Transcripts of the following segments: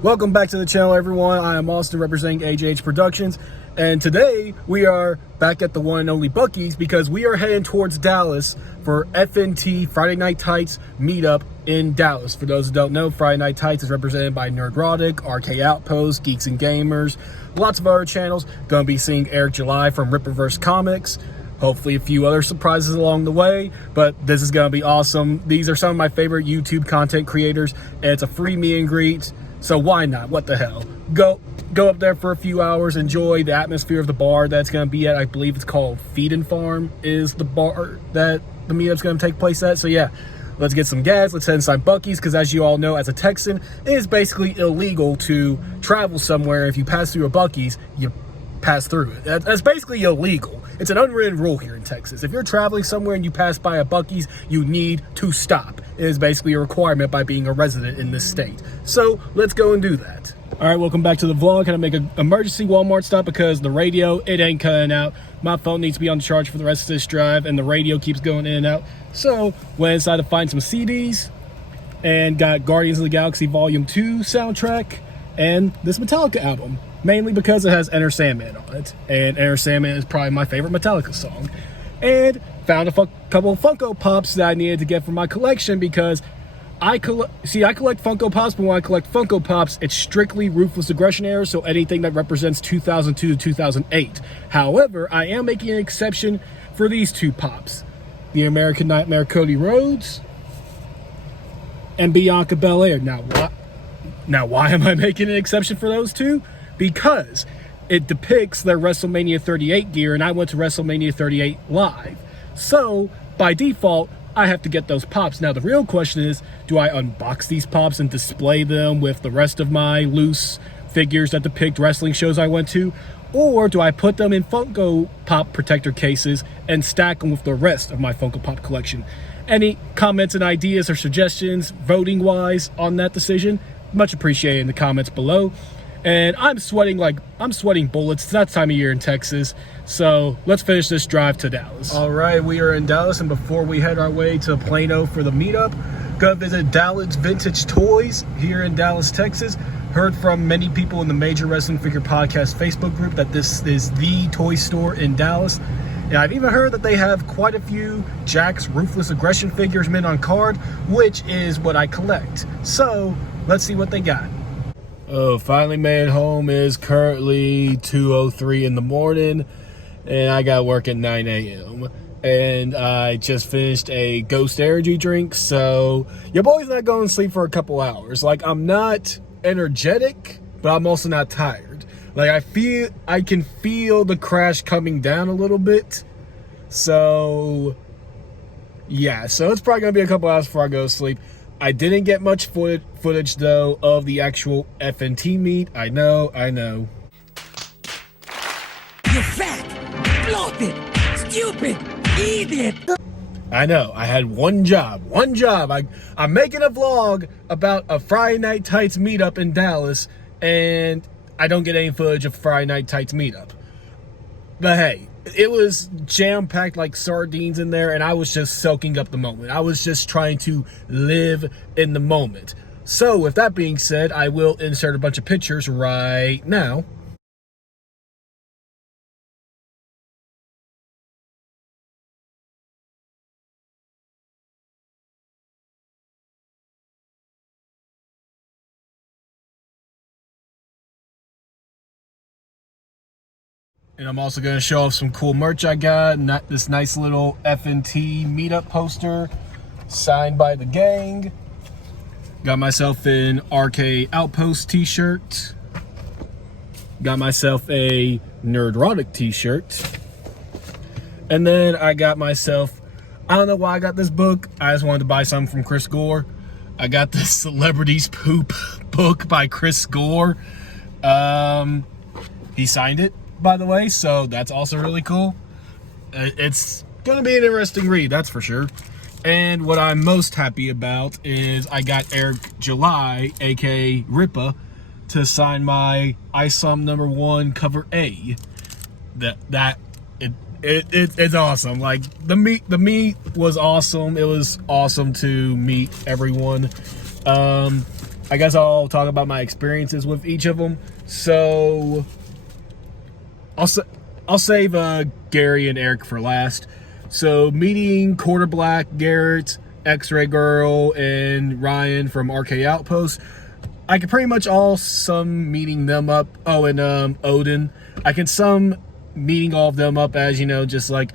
Welcome back to the channel, everyone. I am Austin, representing AJH Productions, and today we are back at the one and only Buc-ee's because we are heading towards Dallas for FNT Friday Night Tights meetup in Dallas. For those who don't know, Friday Night Tights is represented by Nerdrotic, RK Outpost, Geeks and Gamers, lots of other channels. Gonna be seeing Eric July from Rippaverse Comics. Hopefully a few other surprises along the way, but this is gonna be awesome. These are some of my favorite YouTube content creators, and it's a free meet and greet, so why not? What the hell? Go up there for a few hours, enjoy the atmosphere of the bar that's gonna be at. I believe it's called Feed and Farm is the bar that the meetup's gonna take place at. So yeah, let's get some gas, let's head inside Buc-ee's, because as you all know, as a Texan, it is basically illegal to travel somewhere. If you pass through a Buc-ee's, you pass through it. That's basically illegal. It's an unwritten rule here in Texas. If you're traveling somewhere and you pass by a Buc-ee's, you need to stop. It is basically a requirement by being a resident in this state. So let's go and do that. All right, welcome back to the vlog. Gonna make an emergency Walmart stop because the radio, it ain't cutting out. My phone needs to be on charge for the rest of this drive, and the radio keeps going in and out. So went inside to find some CDs and got Guardians of the Galaxy Volume 2 soundtrack and this Metallica album. Mainly because it has Enter Sandman on it, and Enter Sandman is probably my favorite Metallica song. And found a couple of Funko Pops that I needed to get for my collection because I collect Funko Pops, but when I collect Funko Pops, it's strictly Ruthless Aggression era, so anything that represents 2002 to 2008. However, I am making an exception for these two Pops. The American Nightmare Cody Rhodes and Bianca Belair. Now why am I making an exception for those two? Because it depicts their WrestleMania 38 gear, and I went to WrestleMania 38 live. So, by default, I have to get those Pops. Now, the real question is, do I unbox these Pops and display them with the rest of my loose figures that depict wrestling shows I went to? Or do I put them in Funko Pop protector cases and stack them with the rest of my Funko Pop collection? Any comments and ideas or suggestions, voting-wise, on that decision? Much appreciated in the comments below. And I'm sweating bullets. It's that time of year in Texas. So let's finish this drive to Dallas. All right, we are in Dallas, and before we head our way to Plano for the meetup, go visit Dallas Vintage Toys here in Dallas, Texas. Heard from many people in the Major Wrestling Figure Podcast Facebook group that this is the toy store in Dallas. And I've even heard that they have quite a few Jack's Ruthless Aggression figures mint on card, which is what I collect. So let's see what they got. Oh, finally made it home. It is currently 2:03 in the morning, and I got work at 9 a.m. And I just finished a Ghost Energy drink, so your boy's not going to sleep for a couple hours. Like, I'm not energetic, but I'm also not tired. Like, I can feel the crash coming down a little bit. So, yeah, so it's probably going to be a couple hours before I go to sleep. I didn't get much footage, though, of the actual FNT meet. I know. You're fat, bloated, stupid, idiot. I know. I had one job. I'm making a vlog about a Friday Night Tights meetup in Dallas, and I don't get any footage of Friday Night Tights meetup. But hey, it was jam-packed like sardines in there, and I was just soaking up the moment. I was just trying to live in the moment. So, with that being said, I will insert a bunch of pictures right now. And I'm also going to show off some cool merch I got. This nice little FNT meetup poster signed by the gang. Got myself an RK Outpost t-shirt. Got myself a Nerdrotic t-shirt. And then I got myself, I don't know why I got this book. I just wanted to buy something from Chris Gore. I got this Celebrities Poop book by Chris Gore. He signed it, by the way, so that's also really cool. It's gonna be an interesting read, that's for sure. And what I'm most happy about is I got Eric July, aka Rippa, to sign my ISOM #1 cover A. It's awesome. Like the meet was awesome. It was awesome to meet everyone. I guess I'll talk about my experiences with each of them. So I'll save Gary and Eric for last. So meeting Quarter Black, Garrett, X-Ray Girl, and Ryan from RK Outpost, I can pretty much all sum meeting them up. Oh, and Odin, I can sum meeting all of them up as, just like,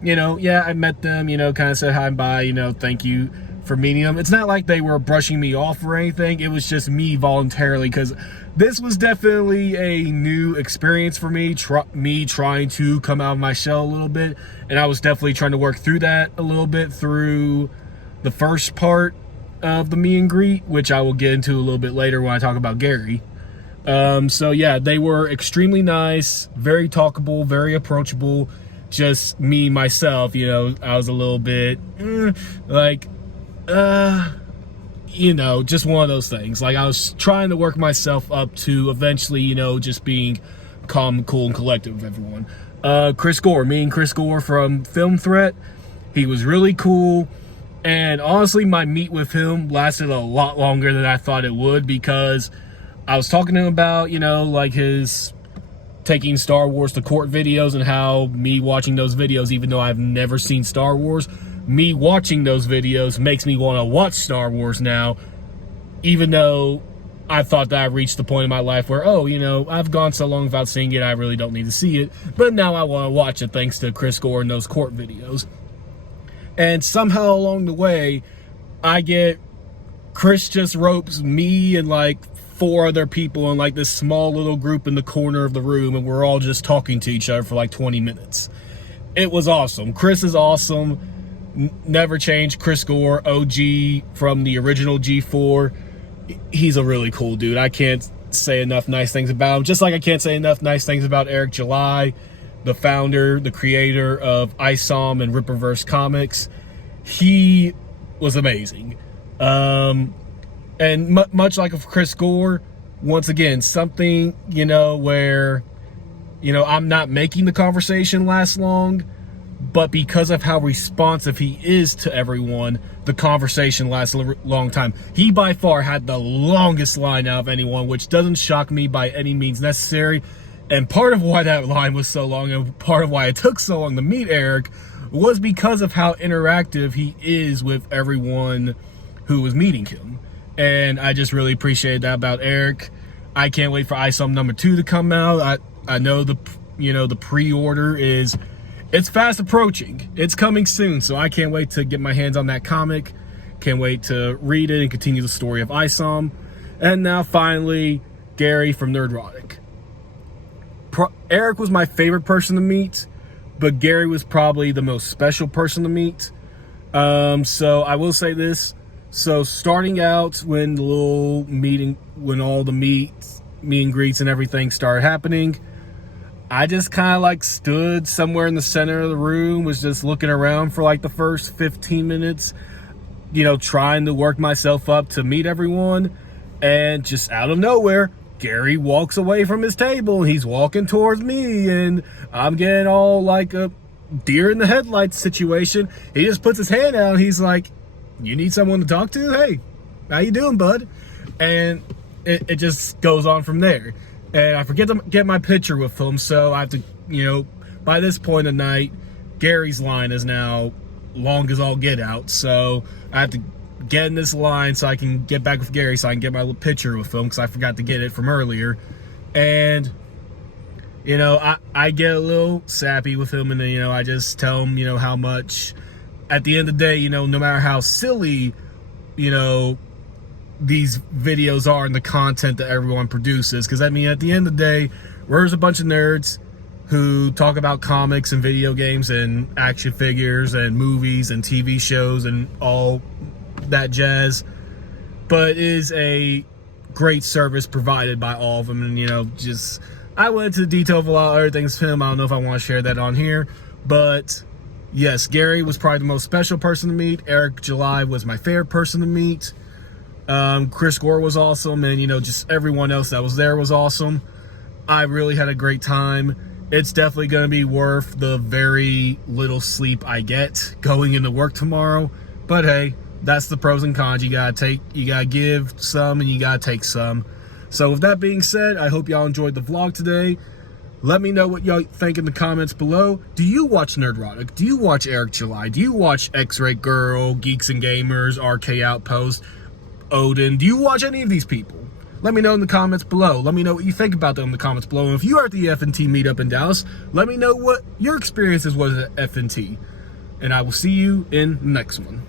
yeah, I met them, kind of said hi and bye, thank you for meeting them. It's not like they were brushing me off or anything. It was just me voluntarily, because this was definitely a new experience for me, me trying to come out of my shell a little bit, and I was definitely trying to work through that a little bit through the first part of the meet and greet, which I will get into a little bit later when I talk about Gary. So yeah, they were extremely nice, very talkable, very approachable. Just me, myself, I was a little bit, just one of those things. Like, I was trying to work myself up to eventually, just being calm, cool, and collected with everyone. Chris Gore, me and Chris Gore from Film Threat, he was really cool. And honestly, my meet with him lasted a lot longer than I thought it would, because I was talking to him about, like his taking Star Wars to court videos, and how me watching those videos, even though I've never seen Star Wars, me watching those videos makes me want to watch Star Wars now, even though I thought that I reached the point in my life where, I've gone so long without seeing it, I really don't need to see it. But now I want to watch it thanks to Chris Gore and those court videos. And somehow along the way, Chris just ropes me and like 4 other people in like this small little group in the corner of the room, and we're all just talking to each other for like 20 minutes. It was awesome. Chris is awesome. Never changed. Chris Gore, OG from the original G4. He's a really cool dude. I can't say enough nice things about him. Just like I can't say enough nice things about Eric July, the founder, the creator of ISOM and Ripperverse Comics. He was amazing. And much like of Chris Gore, once again, something, where, I'm not making the conversation last long, but because of how responsive he is to everyone, the conversation lasts a long time. He by far had the longest line out of anyone, which doesn't shock me by any means necessary. And part of why that line was so long, and part of why it took so long to meet Eric, was because of how interactive he is with everyone who was meeting him. And I just really appreciate that about Eric. I can't wait for ISOM number 2 to come out. I know the pre-order it's fast approaching. It's coming soon, so I can't wait to get my hands on that comic. Can't wait to read it and continue the story of ISOM. And now finally, Gary from Nerdrotic. Eric was my favorite person to meet, but Gary was probably the most special person to meet. So I will say this. So starting out when the little meeting, when all the meet and greets and everything started happening, I just kind of like stood somewhere in the center of the room, was just looking around for like the first 15 minutes, trying to work myself up to meet everyone. And just out of nowhere, Gary walks away from his table. He's walking towards me, and I'm getting all like a deer in the headlights situation. He just puts his hand out. He's like, "You need someone to talk to? Hey, how you doing, bud?" And it just goes on from there. And I forget to get my picture with him, so I have to, by this point of night, Gary's line is now long as all get out. So I have to get in this line so I can get back with Gary, so I can get my little picture with him, because I forgot to get it from earlier. And, I get a little sappy with him, and then, I just tell him, how much, at the end of the day, no matter how silly, these videos are and the content that everyone produces. Because, at the end of the day, we're just a bunch of nerds who talk about comics and video games and action figures and movies and TV shows and all that jazz. But it is a great service provided by all of them. And, I went into detail of a lot of other things for him. I don't know if I want to share that on here. But, yes, Gary was probably the most special person to meet. Eric July was my favorite person to meet. Chris Gore was awesome, and just everyone else that was there was awesome. I really had a great time. It's definitely going to be worth the very little sleep I get going into work tomorrow, but hey, That's the pros and cons. You gotta give some and you gotta take some. So with that being said, I hope y'all enjoyed the vlog today. Let me know what y'all think in the comments below. Do you watch Nerdrotic? Do you watch Eric July? Do you watch X-Ray Girl, Geeks and Gamers, RK Outpost, Odin? Do you watch any of these people? Let me know in the comments below. Let me know what you think about them in the comments below. And if you are at the FNT meetup in Dallas, let me know what your experiences was at FNT. And I will see you in the next one.